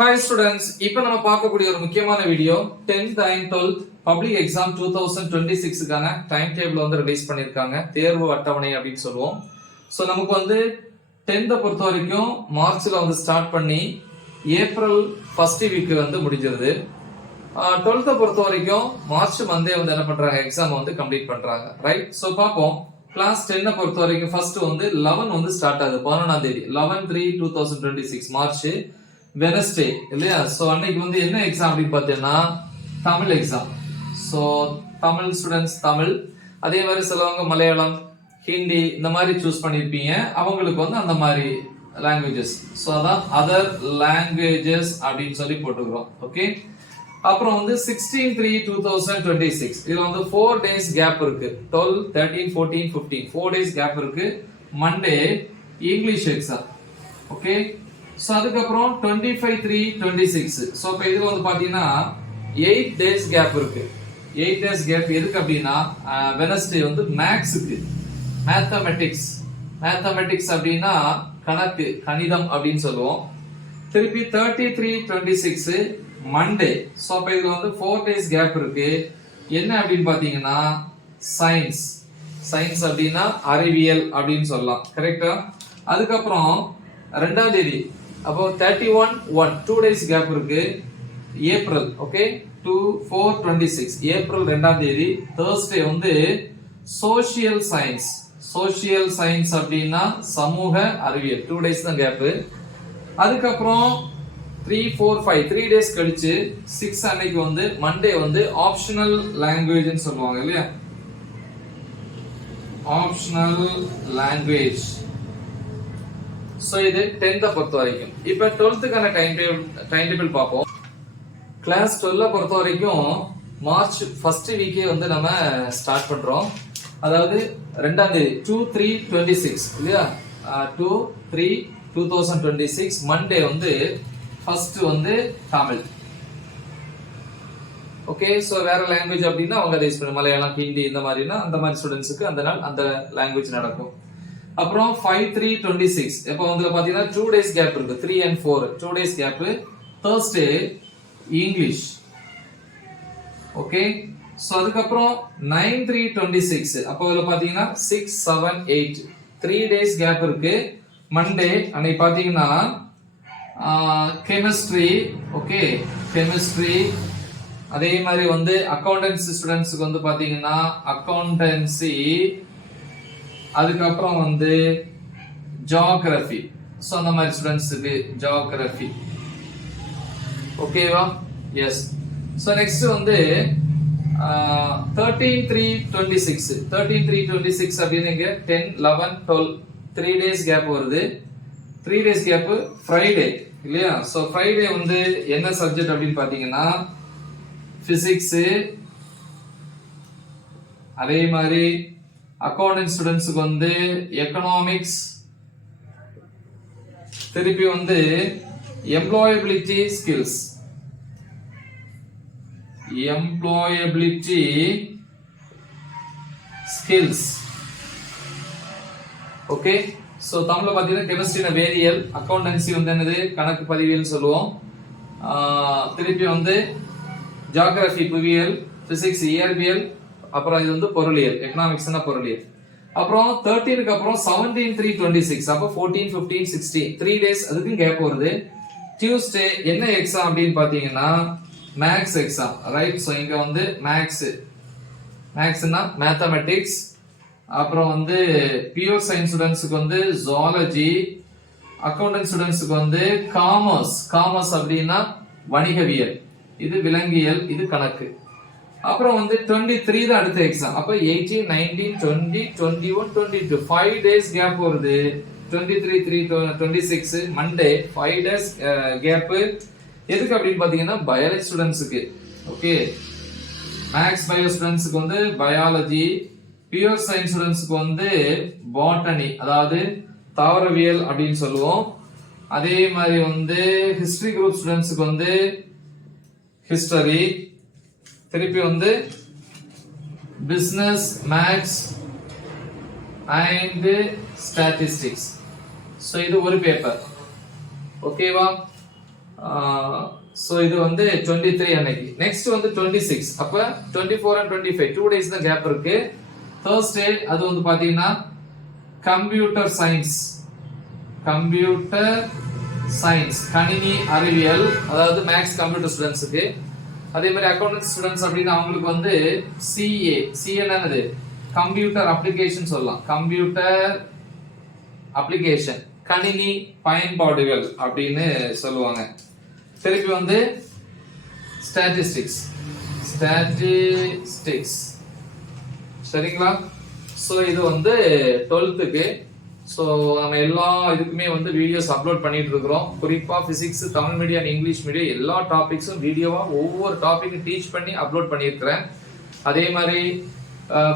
Hi students, இப்போ நம்ம பார்க்கக்கூடிய ஒரு முக்கியமான video 10th and 12th public exam 2026 க்கான டைம் டேபிள் வந்து ரிலீஸ் பண்ணிருக்காங்க. தேர்வு அட்டவணை அப்படின்னு சொல்லுவோம். சோ நமக்கு வந்து 10th பொறுத்த வரைக்கும் மார்ச்ல வந்து ஸ்டார்ட் பண்ணி ஏப்ரல் ஃபர்ஸ்ட் வீக் வந்து முடிஞ்சிருது. 12th பொறுத்த வரைக்கும் மார்ச் மந்தே வந்து என்ன பண்றாங்க, எக்ஸாம் வந்து கம்ப்ளீட் பண்றாங்க. ரைட்? சோ பாப்போம். கிளாஸ் 10 பொறுத்த வரைக்கும் ஃபர்ஸ்ட் வந்து 11 வந்து ஸ்டார்ட் ஆகுது. 11ஆம் தேதி 11/3/2026 மார்ச் வெனஸ்டே இல்லையா? சோ அன்னைக்கு வந்து என்ன எக்ஸாம் அப்படின்னு பார்த்தீங்கன்னா Tamil exam. So Tamil students Tamil, அதே மாதிரி சிலவங்க மலையாளம், ஹிந்தி இந்த மாதிரி சூஸ் பண்ணிருப்பீங்க. அவங்களுக்கு வந்து அந்த மாதிரி லாங்குவேஜஸ், சோ அதான் அதர் லாங்குவேஜஸ் அப்படின்னு சொல்லி போட்டுக்கிறோம். ஓகே. அப்புறம் வந்து 16/3/2026 இதுல வந்து 4 days கேப் இருக்கு. 12, 13, 14, 15 4 days கேப் இருக்கு. Monday English exam. Okay. So அதுக்கப்புறம் 25/3/26 சோ இப்ப இதுல வந்து பாத்தீங்கன்னா 8 days கேப் இருக்கு. 8 days கேப் எதுக்கு அப்படின்னா வெனஸ்டே வந்து மேக்ஸ்க்கு, மேத்தமெட்டிக்ஸ் அப்படின்னா கணக்கு, கணிதம் அப்படின்னு சொல்லுவோம். திருப்பி 30/3/26 மண்டே. சோ அப்ப இதுல வந்து 4 days கேப் இருக்கு. என்ன அப்படின்னு பாத்தீங்கன்னா சயின்ஸ் அப்படின்னா அறிவியல் அப்படின்னு சொல்லலாம். கரெக்டா? அதுக்கப்புறம் 2ஆம் தேதி அப்போ 31/1 2 days கேப் இருக்கு. ஏப்ரல் ஓகே 2/4/26 ஏப்ரல் 2ஆம் தேதி Thursday வந்து சோஷியல் சயின்ஸ் அப்படின்னா சமூக அறிவியல் 2 days தான் கேப். அதுக்கப்புறம் 3-4-5 3 days கழிச்சு 6 அன்னைக்கு வந்து மண்டே வந்து ஆப்ஷனல் லாங்குவேஜ்னு சொல்லுவாங்க இல்லையா? Optional language. சோ இது 10th பொறுத்த வரைக்கும். இப்ப 12th க்கான டைம் டேபிள் பாப்போம். கிளாஸ் 12 பொறுத்த வரைக்கும் மார்ச் ஃபர்ஸ்ட் வீக்கே வந்து நம்ம ஸ்டார்ட் பண்றோம். அதாவது 2ஆம் தேதி 2/3/26 இல்லையா? 2/3/2026 மண்டே வந்து ஃபர்ஸ்ட் வந்து தமிழ். ஓகே. சோ வேற லாங்குவேஜ் அப்படின்னா அவங்க அதை யூஸ் பண்ணுவாங்க. மலையாளம், ஹிந்தி இந்த மாதிரினா அந்த மாதிரி ஸ்டூடண்ட்ஸ்க்கு அந்த நாள் அந்த லாங்குவேஜ் நடக்கும். அப்புறம் 5/3/26 இப்போ வந்து பாத்தீங்கன்னா 2 days கேப் இருக்கு. 3 and 4 2 days gap. Thursday English. Okay. So அதுக்கப்புறம் 9/3/26 அப்போ இதுல பாத்தீங்கன்னா 6, 7, 8 3 days கேப் இருக்கு. மண்டே அன்னைக்கு பாத்தீங்கன்னா கெமிஸ்ட்ரி. ஓகே. கெமிஸ்ட்ரி. அதே மாதிரி வந்து அக்கவுண்டன்சி ஸ்டூடண்ட்ஸ்க்கு வந்து பாத்தீங்கன்னா அக்கவுண்டன்சி. அதுக்கப்புறம் வந்து ஜியோகிராஃபி. சோ அந்த மாதிரி ஸ்டூடண்ட்ஸ்க்கு ஜியோகிராஃபி. ஓகேவா? எஸ். சோ நெக்ஸ்ட் வந்து 13/3/26 அப்படிங்க 10, 11, 12 3 days கேப் வருது. 3 days கேப் ஃப்ரைடே இல்லையா? சோ ஃப்ரைடே வந்து என்ன சப்ஜெக்ட் அப்படின்னு பாத்தீங்கன்னா பிசிக்ஸ். அதே மாதிரி அக்கவுண்டன்ஸ் ஸ்டூடண்ட்ஸ்க்கு வந்து எக்கனாமிக்ஸ். திருப்பி வந்து எம்ப்ளாயபிலிட்டி ஸ்கில்ஸ். ஓகே. சோ தமிழ்ல பாத்தீங்கன்னா கெமிஸ்ட்ரினா வேதியியல், அக்கவுண்டன்சி வந்து என்னது கணக்கு பதிவியல் சொல்லுவோம். திருப்பி வந்து ஜியோகிராஃபி புவியியல், பிசிக்ஸ் இயற்பியல், அப்புறம் இது வந்து பொருளியல், எக்கனாமிக்ஸ்னா பொருளியல். அப்புறம் 13க்கு அப்புறம் 17/3/26 அப்ப 14, 15, 16 3 days அதுக்கு கேப் வருது. டியூஸ்டே என்ன எக்ஸாம் அப்படின்னு பாத்தீங்கன்னா மேக்ஸ் எக்ஸாம். ரைட்? சோ இங்க வந்து மேக்ஸ்னா மேத்தமெட்டிக்ஸ். அப்புறம் வந்து பியூர் சயின்ஸ் ஸ்டூடண்ட்ஸ்க்கு வந்து ஜுவாலஜி. அக்கவுண்டன்ஸ் ஸ்டூடண்ட்ஸ்க்கு வந்து காமர்ஸ் அப்படின்னா வணிகவியல், இது விலங்கியல், இது கணக்கு. அப்புறம் வந்து 23 தான் அடுத்த எக்ஸாம். அப்ப 18, 19, 20, 21, 22 5 days கேப் வருது. 23/3/26 மண்டே 5 days கேப். எதுக்கு அப்படின்னு பாத்தீங்கன்னா பயாலஜி ஸ்டூடண்ட்ஸ்க்கு. ஓகே. மேக்ஸ் பயோ ஸ்டூடண்ட்ஸ்க்கு வந்து பயாலஜி. பியூர் சயின்ஸ் ஸ்டூடண்ட்ஸ்க்கு வந்து பாட்டனி அதாவது தாவரவியல் அப்படின்னு சொல்லுவோம். அதே மாதிரி வந்து ஹிஸ்டரி குரூப் ஸ்டூடண்ட்ஸ்க்கு வந்து ஹிஸ்டரி. திருப்பி வந்து business, maths and statistics. So இது ஒரு பேப்பர். ஓகேவா? ஸோ இது வந்து 23 அன்னைக்கு. நெக்ஸ்ட் வந்து 26. அப்ப 24 and 25 2 டேஸ் தான் கேப் இருக்கு. Thursday அது வந்து பாத்தீங்கன்னா கம்ப்யூட்டர் சயின்ஸ் கணினி அறிவியல், அதாவது மேக்ஸ் கம்ப்யூட்டர் ஸ்டூடெண்ட்ஸுக்கு. அதே மாதிரி அக்கௌண்டன்ஸ் ஸ்டூடெண்ட்ஸ் அப்படின்னா அவங்களுக்கு வந்து சிஏ என்னது கம்ப்யூட்டர் அப்ளிகேஷன் சொல்லலாம். கம்ப்யூட்டர் அப்ளிகேஷன் கணினி பயன்பாடுகள் அப்படின்னு சொல்லுவாங்க. திருப்பி வந்து ஸ்டாட்டிஸ்டிக்ஸ் சரிங்களா? ஸோ இது வந்து 12க்கு. ஸோ நம்ம எல்லா இதுக்குமே வந்து வீடியோஸ் அப்லோட் பண்ணிட்டு இருக்கிறோம். குறிப்பா physics, Tamil medium and English medium எல்லா டாபிக்ஸும் வீடியோவா ஒவ்வொரு டாபிக்கும் டீச் பண்ணி அப்லோட் பண்ணியிருக்கிறேன். அதே மாதிரி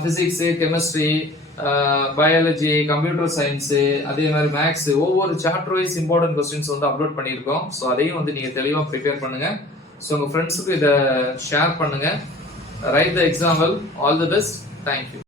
physics, chemistry, biology, computer science, அதே மாதிரி மேக்ஸ் ஒவ்வொரு சாப்டர் வைஸ் இம்பார்ட்டன்ட் கொஸ்டின்ஸ் வந்து அப்லோட் பண்ணியிருக்கோம். ஸோ அதையும் வந்து நீங்க தெளிவா ப்ரிப்பேர் பண்ணுங்க. ஸோ உங்க ஃப்ரெண்ட்ஸுக்கு இதை ஷேர் பண்ணுங்க. Right the example. All the best. Thank you.